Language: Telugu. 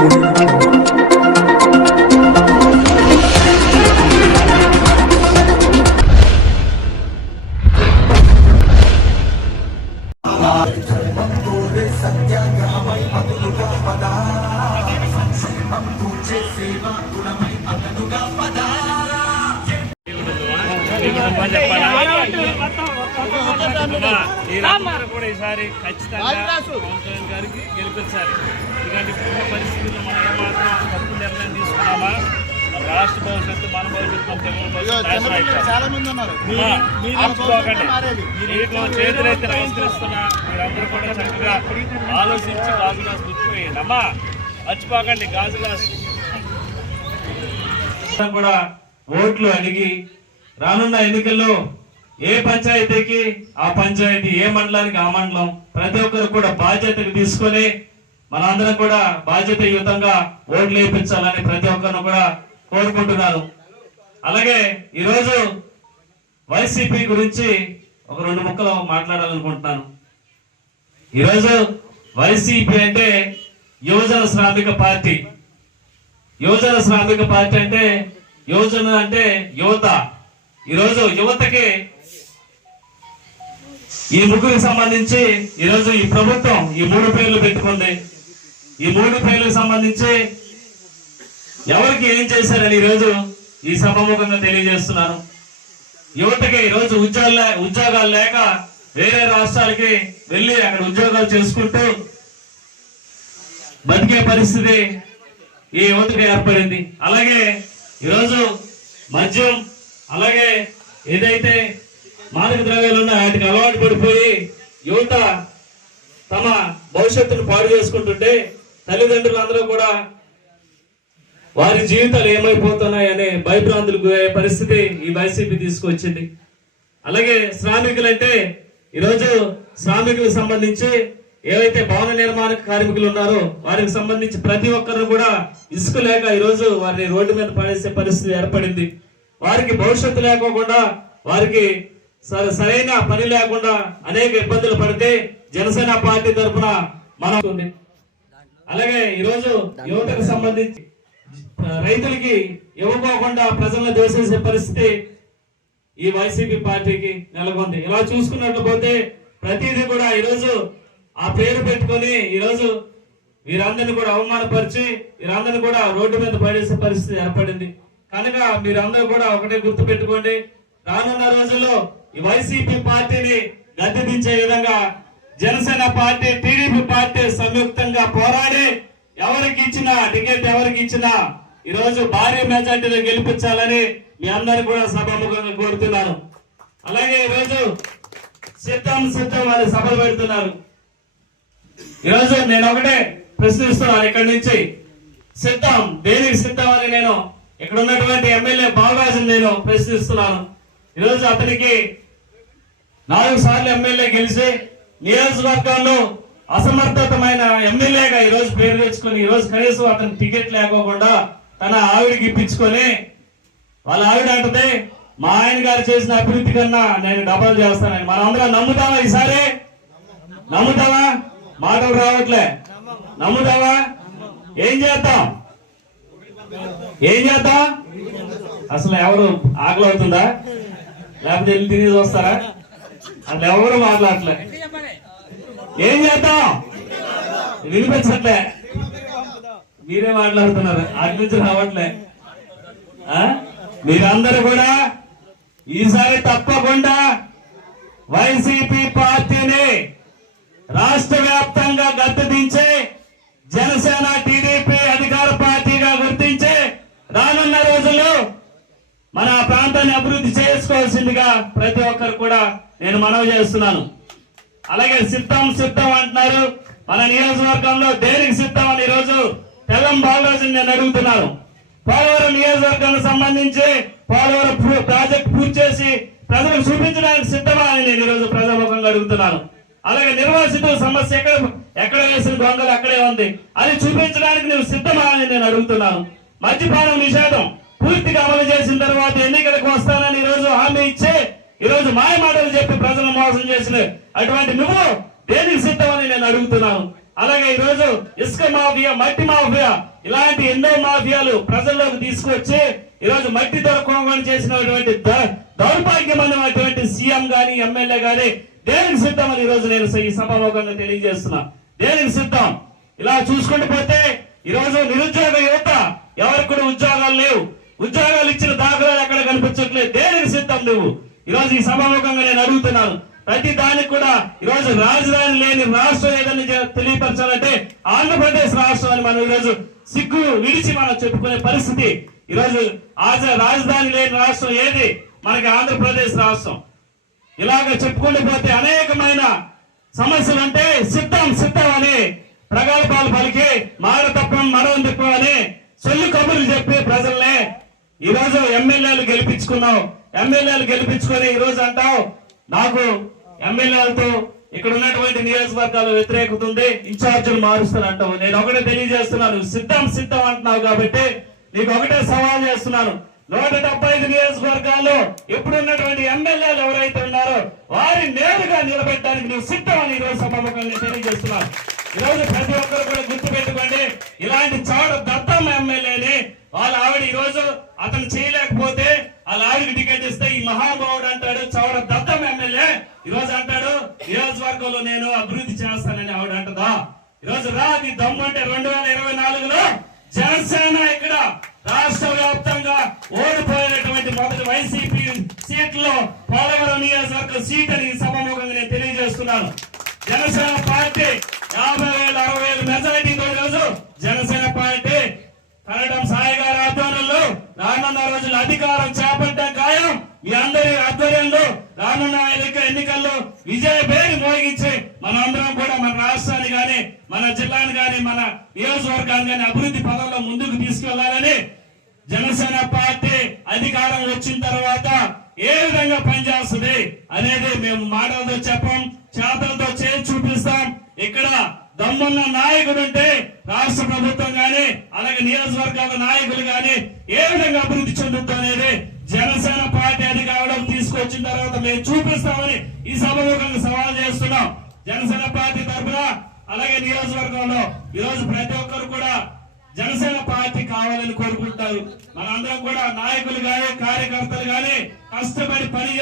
Thank you. మీరందరూ కూడా ఈసారి ఖచ్చితంగా పవన్ కళ్యాణ్ గారికి గెలిపించాలి ఇలాంటి ఇప్పుడున్న పరిస్థితుల్లో మనం ఏమాత్రం తప్పు నిర్ణయం తీసుకున్నామా? మన రాష్ట్ర భవిష్యత్తు మన భవిష్యత్తు చేతులైతే నమస్కరిస్తున్నా మీరందరూ కూడా చక్కగా ఆలోచించి గాజు గ్లాస్ గుర్తుపోయింది అమ్మా మర్చిపోకండి గాజు గ్లాస్ కూడా ఓట్లు అడిగి రానున్న ఎన్నికల్లో ఏ పంచాయతీకి ఆ పంచాయతీ ఏ మండలానికి ఆ మండలం? ప్రతి ఒక్కరు కూడా బాధ్యతకు తీసుకొని మనందరం కూడా బాధ్యతయుతంగా ఓట్లు వేయించాలని ప్రతి ఒక్కరిని కూడా కోరుకుంటున్నాను. అలాగే ఈరోజు వైసీపీ గురించి ఒక రెండు ముక్కలు మాట్లాడాలనుకుంటున్నాను. ఈరోజు వైసీపీ అంటే యువజన శ్రామిక పార్టీ. యువజన శ్రామిక పార్టీ అంటే యువజన అంటే యువత. ఈరోజు యువతకి ఈ ముగ్గురికి సంబంధించి ఈరోజు ఈ ప్రభుత్వం ఈ మూడు పేర్లు పెట్టుకుంది. ఈ మూడు పేర్లకు సంబంధించి ఎవరికి ఏం చేశారని ఈరోజు ఈ సభముఖంగా తెలియజేస్తున్నాను యువతకి ఈరోజు ఉద్యోగాలు ఉద్యోగాలు లేక వేరే రాష్ట్రాలకి వెళ్ళి అక్కడ ఉద్యోగాలు చేసుకుంటూ బతికే పరిస్థితి ఈ యువతకు ఏర్పడింది. అలాగే ఈరోజు మద్యం అలాగే ఏదైతే మాదక ద్రవ్యాలు ఉన్న వాటికి అలవాటు పడిపోయి యువత తమ భవిష్యత్తును పాడు చేసుకుంటుంటే తల్లిదండ్రులందరూ కూడా వారి జీవితాలు ఏమైపోతున్నాయనే భయభ్రాంతులకు గురయ్యే పరిస్థితి ఈ వైసీపీ తీసుకొచ్చింది. అలాగే శ్రామికులంటే ఈరోజు శ్రామికులకు సంబంధించి ఏవైతే భవన నిర్మాణ కార్మికులు ఉన్నారో వారికి సంబంధించి ప్రతి ఒక్కరు కూడా ఇసుక లేక ఈరోజు వారిని రోడ్డు మీద పడేసే పరిస్థితి ఏర్పడింది. వారికి భవిష్యత్తు లేకోకుండా వారికి సరే సరైన పని లేకుండా అనేక ఇబ్బందులు పడితే జనసేన పార్టీ తరఫున మనం అలాగే ఈరోజు యువతకు సంబంధించి రైతులకి ఇవ్వకోకుండా ప్రజలను దోసేసే పరిస్థితి ఈ వైసీపీ పార్టీకి నెలకొంది. ఇలా చూసుకున్నట్లు పోతే ప్రతిదీ కూడా ఈరోజు ఆ పేరు పెట్టుకొని ఈరోజు వీరందరిని కూడా అవమానపరిచి వీరందరిని కూడా రోడ్డు మీద పడేసే పరిస్థితి ఏర్పడింది. కనుక మీరందరూ కూడా ఒకటే గుర్తు పెట్టుకోండి రానున్న రోజుల్లో ఈ వైసీపీ పార్టీని గద్దె విధంగా జనసేన పార్టీ టీడీపీ పార్టీ సంయుక్తంగా పోరాడి ఎవరికి ఇచ్చినా టికెట్ ఎవరికి ఇచ్చినా ఈ రోజు భారీ మెజార్టీలో గెలిపించాలని మీ అందరు కూడా సభాముఖంగా కోరుతున్నాను. అలాగే ఈరోజు సిద్ధం సిద్ధం అని సభలు పెడుతున్నారు. ఈరోజు నేను ఒకటే ప్రశ్నిస్తున్నాను ఇక్కడి నుంచి. సిద్ధం దేనికి సిద్ధం అని నేను ఇక్కడ ఉన్నటువంటి ఎమ్మెల్యే బాలరాజుని నేను ప్రశ్నిస్తున్నాను. ఈరోజు అతనికి నాలుగు సార్లు ఎమ్మెల్యే గెలిచి నియోజకవర్గంలో అసమర్థతమైన ఎమ్మెల్యేగా ఈ రోజు పేరు తెచ్చుకొని ఈరోజు కనీసం అతనికి టికెట్ లేకోకుండా తన ఆవిడకి ఇప్పించుకొని వాళ్ళ ఆవిడ అంటే మా ఆయన గారు చేసిన అభివృద్ధి కన్నా నేను డబల్ చేస్తానని. మనం అందరం నమ్ముతావా ఈసారి? నమ్ముతావా? మాటలు రావట్లే. నమ్ముతావా? ఏం చేద్దాం? ఏం చేద్దాం? అసలు ఎవరు ఆకలి అవుతుందా? లేకపోతే వెళ్ళి తిరిగి వస్తారా అసలు ఎవరు మాట్లాడలే ఏం చేద్దాం? వినిపించట్లే. మీరే మాట్లాడుతున్నారు. అటు నుంచి రావట్లే. మీరందరూ కూడా ఈసారి తప్పకుండా వైసీపీ పార్టీని రాష్ట్ర వ్యాప్తంగా గద్దెదించి జనసేన టీడీపీ అధికార పార్టీగా గుర్తించి రానున్న రోజుల్లో ప్రాంతాన్ని అభివృద్ధి చేసుకోవాల్సిందిగా ప్రతి ఒక్కరు కూడా నేను మనవి చేస్తున్నాను. అలాగే సిద్ధం సిద్ధం అంటున్నారు. మన నియోజకవర్గంలో దేనికి సిద్ధం అని ఈరోజు తెల్లం బాలరాజుని నేను అడుగుతున్నాను. పోలవరం నియోజకవర్గానికి సంబంధించి పోలవరం ప్రాజెక్ట్ పూర్తి చేసి ప్రజలకు చూపించడానికి సిద్ధమా అని నేను ఈరోజు ప్రజాముఖంగా అడుగుతున్నాను. అలాగే నిర్వాసితుల సమస్య ఎక్కడ ఎక్కడ వేసిన దొంగలు అక్కడే ఉంది. అది చూపించడానికి నేను సిద్ధమా అని నేను అడుగుతున్నాను. మద్యపానం నిషేధం. పూర్తిగా అమలు చేసిన తర్వాత ఎన్నికలకు వస్తానని ఈ రోజు హామీ ఇచ్చే ఈరోజు మాయ మాటలు చెప్పి ప్రజలను మోసం చేసిన అటువంటి నువ్వు దేనికి సిద్ధమని నేను అడుగుతున్నాను. అలాగే ఈరోజు ఇసుక మాఫియా మట్టి మాఫియా ఇలాంటి ఎన్నో మాఫియాలు ప్రజల్లోకి తీసుకొచ్చి ఈరోజు మట్టి దొరకొంగని చేసినటువంటి ద- దౌర్భాగ్యమైనటువంటి సీఎం గాని ఎమ్మెల్యే గాని దేనికి సిద్ధం అని రోజు నేను ఈ సభాముఖంగా తెలియజేస్తున్నా. దేనికి సిద్ధం? ఇలా చూసుకుంటూ పోతే ఈరోజు నిరుద్యోగ యువత ఎవరికి కూడా ఉద్యోగాలు లేవు. ఉద్యోగాలు ఇచ్చిన దాఖలాలు ఎక్కడ కనిపించట్లేదు? దేనికి సిద్ధం నువ్వు? ఈ రోజు ఈ సభాముఖంగా నేను అడుగుతున్నాను. ప్రతి దానికి కూడా ఈరోజు రాజధాని లేని రాష్ట్రం ఏదని తెలియపరచాలంటే ఆంధ్రప్రదేశ్ రాష్ట్రం అని మనం ఈ రోజు సిగ్గు విడిచి మనం చెప్పుకునే పరిస్థితి. ఈ రోజు ఆజ రాజధాని లేని రాష్ట్రం ఏది? మనకి ఆంధ్రప్రదేశ్ రాష్ట్రం. ఇలాగ చెప్పుకుంటూ పోతే అనేకమైన సమస్యలు అంటే సిద్ధం సిద్ధం అని ప్రగల్భాలు పలికి మాట తప్పం మరవం అని సొల్లు కబుర్లు చెప్పి ప్రజల్ని ఈ రోజు ఎమ్మెల్యేలు గెలిపించుకున్నావు ఎమ్మెల్యేలు గెలిపించుకొని ఈ రోజు అంటావు నాకు ఎమ్మెల్యేలతో ఇక్కడ ఉన్నటువంటి నియోజకవర్గాలు వ్యతిరేకత ఉంది ఇన్ఛార్జీలు మారుస్తాను అంటావు. నేను ఒకటే తెలియజేస్తున్నాను సిద్ధం సిద్ధం అంటున్నావు కాబట్టి నీకు ఒకటే సవాల్ చేస్తున్నాను. నూట డెబ్బై ఐదు నియోజకవర్గాల్లో ఇప్పుడున్నటువంటి ఎమ్మెల్యేలు ఎవరైతే ఉన్నారో వారి నేరుగా నిలబెట్టడానికి నువ్వు సిద్ధం అని ఈరోజు సభాముఖంగా తెలియజేస్తున్నాను. ఈ రోజు ప్రతి ఒక్కరు కూడా గుర్తు పెట్టుకోండి ఇలాంటి చాడ నేను అభివృద్ధి చేస్తానని ఆవిడ అంటదా? ఈరోజు రా నీ దమ్ము అంటే రెండు వేల ఇరవై నాలుగులో జనసేన ఇక్కడ రాష్ట్ర వ్యాప్తంగా ఓడిపోయినటువంటి మొదటి వైసీపీ సీట్లో పోలవరం నియోజకవర్గ సీట్ అని సభాముఖంగా నేను తెలియజేస్తున్నాను. జనసేన పార్టీ యాభై వేల అరవై వేల మెజారిటీతో ఈరోజు జనసేన పార్టీ కనడం సాయి గారి ఆధ్వర్యంలో రానున్న రోజులు అధికారం చేపట్టడం ఖాయం మీ అందరి ఆధ్వర్యంలో రానున్న ఎన్నిక- ఎన్నికల్లో విజయ పేరు మోగించి మనందరం కూడా మన రాష్ట్రాన్ని గాని మన కానీ మన నియోజకవర్గాన్ని కానీ అభివృద్ధి పదంలో ముందుకు తీసుకెళ్ళాలని జనసేన పార్టీ అధికారం వచ్చిన తర్వాత ఏ విధంగా పనిచేస్తుంది అనేది మేము మాటలతో చెప్పం చేతలతో చేసి చూపిస్తాం. ఇక్కడ దమ్మున్న నాయకుడు ఉంటే రాష్ట్ర ప్రభుత్వం కానీ అలాగే నియోజకవర్గాల నాయకులు గాని ఏ విధంగా అభివృద్ధి చెందుతుంది అనేది జనసేన పార్టీ అధికారం తీసుకొచ్చిన తర్వాత మేము చూపిస్తామని ఈ సభలో సవాల్ చేస్తున్నాం. జనసేన పార్టీ తరఫున అలాగే నియోజకవర్గంలో ఈరోజు రోజు ప్రతి ఒక్కరు కూడా జనసేన పార్టీ కావాలని కోరుకుంటారు. మనందరం కూడా నాయకులు గాని కార్యకర్తలు గాని కష్టపడి పని